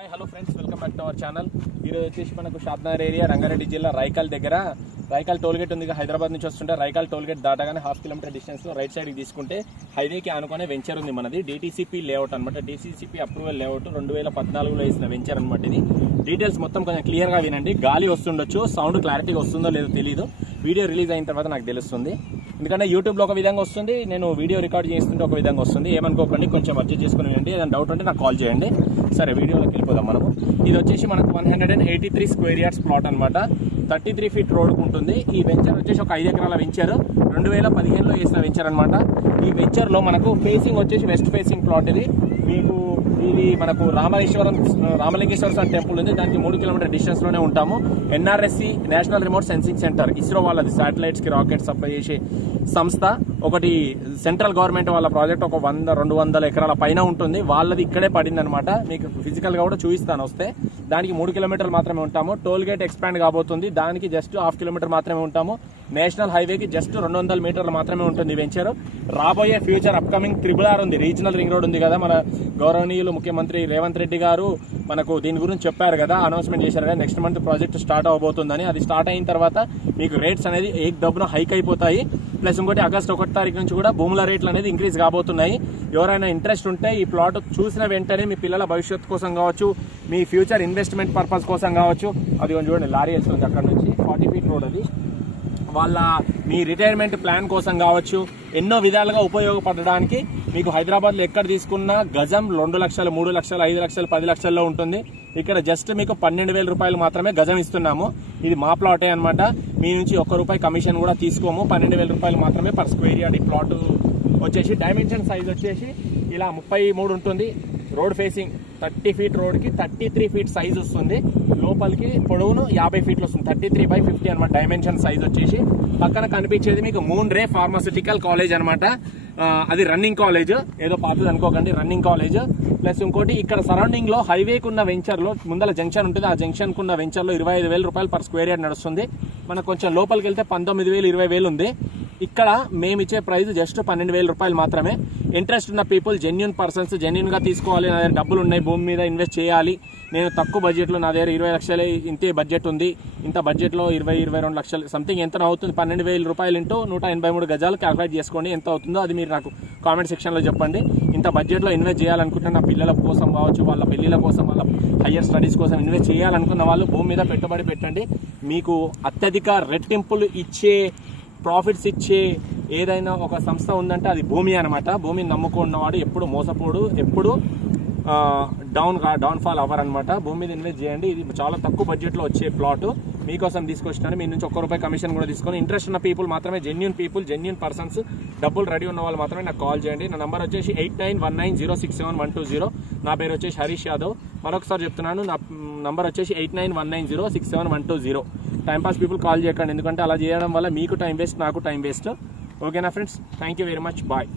Hi hello friends, welcome back to our channel. ఈరోజు వచ్చేసి మనకు షాద్నగర్ ఏరియా రంగారెడ్డి జిల్లా రైకాల్ దగ్గర రైకాల్ టోల్గేట్ ఉంది. హైదరాబాద్ నుంచి వస్తుంటే రైకాల్ టోల్గేట్ దాటగానే హాఫ్ కిలోమీటర్ డిస్టెన్స్ లో రైట్ సైడ్ తీసుకుంటే హైవేకి ఆనుకునే వెంచర్ ఉంది మనది. డిటిసిపి లేఅవుట్ అనమాట. డిసిసిపి అప్రూవల్ లేఅవుట్ 2014లో వేసిన వెంచర్ అనమాట. ఇది డీటెయిల్స్ మొత్తం కొంచెం క్లియర్ గా వినండి. గాలి వస్తుండొచ్చు, సౌండ్ క్లారిటీగా వస్తుందో లేదో తెలియదు. వీడియో రిలీజ్ అయిన తర్వాత నాకు తెలుస్తుంది. ఎందుకంటే యూట్యూబ్లో ఒక విధంగా వస్తుంది, నేను వీడియో రికార్డ్ చేస్తుంటే ఒక విధంగా వస్తుంది. ఏమనుకోకండి, కొంచెం అడ్జస్ట్ చేసుకుని వినండి. ఏదైనా డౌట్ ఉంటే నాకు కాల్ చేయండి. సరే, వీడియోలోకి వెళ్ళిపోదాం మనము. ఇది వచ్చేసి మనకు 183 స్క్వేర్ యార్డ్స్ ప్లాట్ అనమాట. 33 ఫీట్ రోడ్ ఉంటుంది. ఈ వెంచర్ వచ్చేసి ఒక 5 ఎకరాల వెంచర్. 2015లో వేసిన వెంచర్ అనమాట. ఈ వెంచర్ లో మనకు ఫేసింగ్ వచ్చేసి వెస్ట్ ఫేసింగ్ ప్లాట్. ఇది మనకు రామలింగేశ్వర స్వామి టెంపుల్ ఉంది. దానికి 3 కిలోమీటర్ డిస్టెన్స్ లోనే ఉంటాము. NRSC national remote sensing centre, ISRO వాళ్ళది శాటిలైట్స్ కి రాకెట్ సప్లై చేసే సంస్థ. ఒకటి సెంట్రల్ గవర్నమెంట్ వాళ్ళ ప్రాజెక్ట్ ఒక 100-200 ఎకరాల పైన ఉంటుంది. వాళ్ళది ఇక్కడే పడింది అనమాట. మీకు ఫిజికల్ గా కూడా చూపిస్తాను వస్తే. దానికి 3 కిలోమీటర్లు మాత్రమే ఉంటాము. టోల్ గేట్ ఎక్స్పాండ్ కాబోతుంది, దానికి జస్ట్ హాఫ్ కిలోమీటర్ మాత్రమే ఉంటాము. నేషనల్ హైవేకి జస్ట్ 200 మీటర్లు మాత్రమే ఉంటుంది వెంచర్. రాబోయే ఫ్యూచర్ అప్కమింగ్ RRR ఉంది, రీజనల్ రింగ్ రోడ్ ఉంది కదా. మన గౌరవనీయులు ముఖ్యమంత్రి రేవంత్ రెడ్డి గారు మనకు దీని గురించి చెప్పారు కదా, అనౌన్స్మెంట్ చేశారు కదా. నెక్స్ట్ మంత్ ప్రాజెక్ట్ స్టార్ట్ అవబోతుందని. అది స్టార్ట్ అయిన తర్వాత మీకు రేట్స్ అనేది ఏక్ డబ్బున హైక్ అయిపోతాయి. ప్లస్ ఇంకోటి ఆగస్టు 1 తారీఖు నుంచి కూడా భూముల రేట్లు అనేది ఇంక్రీజ్ కాబోతున్నాయి. ఎవరైనా ఇంట్రెస్ట్ ఉంటే ఈ ప్లాట్ చూసిన వెంటనే మీ పిల్లల భవిష్యత్తు కోసం కావచ్చు, మీ ఫ్యూచర్ ఇన్వెస్ట్మెంట్ పర్పస్ కోసం కావచ్చు. అది చూడండి, లారీ వస్తుంది అక్కడ నుంచి. 40 ఫీట్ రోడ్ అది. మీ రిటైర్మెంట్ ప్లాన్ కోసం కావచ్చు, ఎన్నో విధాలుగా ఉపయోగపడడానికి మీకు హైదరాబాద్ లో ఎక్కడ తీసుకున్నా గజం 2 లక్షలు, 3 లక్షలు, 5 లక్షలు, 10 లక్షల్లో ఉంటుంది. ఇక్కడ జస్ట్ మీకు 12,000 రూపాయలు మాత్రమే గజం ఇస్తున్నాము. ఇది మా ప్లాటే అనమాట. మీ నుంచి ₹1 కమిషన్ కూడా తీసుకోము. 12,000 రూపాయలు మాత్రమే పర్ స్క్వేర్ యార్డ్. ఈ ప్లాట్ వచ్చేసి డైమెన్షన్ సైజ్ వచ్చేసి ఇలా 33 ఉంటుంది. రోడ్ ఫేసింగ్ 30 ఫీట్ రోడ్ కి 33 ఫీట్ సైజ్ వస్తుంది. లోపలికి పొడవును 50 ఫీట్లు వస్తుంది. 33/50 అనమాట డైమెన్షన్ సైజ్ వచ్చేసి. పక్కన కనిపించేది మీకు మూన్ రే ఫార్మాస్యూటికల్ కాలేజ్ అనమాట. అది రన్నింగ్ కాలేజ్, ఏదో పాతది అనుకోకండి, రన్నింగ్ కాలేజ్. ప్లస్ ఇంకోటి ఇక్కడ సరౌండింగ్ లో హైవేకి ఉన్న వెంచర్ లో ముందల జంక్షన్ ఉంటుంది. ఆ జంక్షన్ కున్న వెంచర్ లో 25,000 రూపాయలు పర్ స్క్వేర్ యార్డ్ నడుస్తుంది. మనకు కొంచెం లోపలికి వెళ్తే 19,000, 20,000 ఉంది. ఇక్కడ మేము ఇచ్చే ప్రైస్ జస్ట్ 12,000 రూపాయలు మాత్రమే. ఇంట్రెస్ట్ ఉన్న పీపుల్, జెన్యున్ పర్సన్స్, జెన్యున్ గా తీసుకోవాలి, నా దగ్గర డబ్బులు ఉన్నాయి, భూమి మీద ఇన్వెస్ట్ చేయాలి, నేను తక్కువ బడ్జెట్ లో, నా దగ్గర 20 లక్షలే, ఇంతే బడ్జెట్ ఉంది, ఇంత బడ్జెట్ లో 20-22 లక్షలు సంథింగ్ ఎంత అవుతుంది, 12,000 రూపాయలు ఇంటూ 183 గజాలు క్యాల్కులేట్ చేసుకోండి ఎంత అవుతుందో. అది మీరు నాకు కామెంట్ సెక్షన్ లో చెప్పండి. ఇంత బడ్జెట్ లో ఇన్వెస్ట్ చేయాలనుకుంటే నా పిల్లల కోసం కావచ్చు, వాళ్ళ పెళ్లిల కోసం, వాళ్ళ హయ్యర్ స్టడీస్ కోసం ఇన్వెస్ట్ చేయాలనుకున్న వాళ్ళు భూమి మీద పెట్టుబడి పెట్టండి. మీకు అత్యధిక రెట్టింపులు ఇచ్చే, ప్రాఫిట్స్ ఇచ్చే ఏదైనా ఒక సంస్థ ఉందంటే అది భూమి అనమాట. భూమిని నమ్ముకున్నవాడు ఎప్పుడు మోసపోడు, ఎప్పుడు డౌన్ ఫాల్ అవ్వరు అనమాట. భూమి మీద ఇన్వెస్ట్ చేయండి. ఇది చాలా తక్కువ బడ్జెట్ లో వచ్చే ప్లాట్ మీకోసం తీసుకొచ్చినాను. మీ నుంచి ₹1 కమిషన్ కూడా తీసుకొని, ఇంట్రెస్ట్ ఉన్న పీపుల్ మాత్రమే, జెన్యున్ పీపుల్, జెన్యున్ పర్సన్స్, డబ్బులు రెడీ ఉన్న వాళ్ళు మాత్రమే నాకు కాల్ చేయండి. నా నంబర్ వచ్చేసి 8919067120. నా పేరు వచ్చేసి హరీష్ యాదవ్. మరొకసారి చెప్తున్నాను, నా నంబర్ వచ్చేసి 8919067120. టైంపాస్ పీపుల్ కాల్ చేయకండి, ఎందుకంటే అలా చేయడం వల్ల మీకు టైం వేస్ట్, నాకు టైం వేస్ట్. ఓకేనా friends, thank you very much, bye.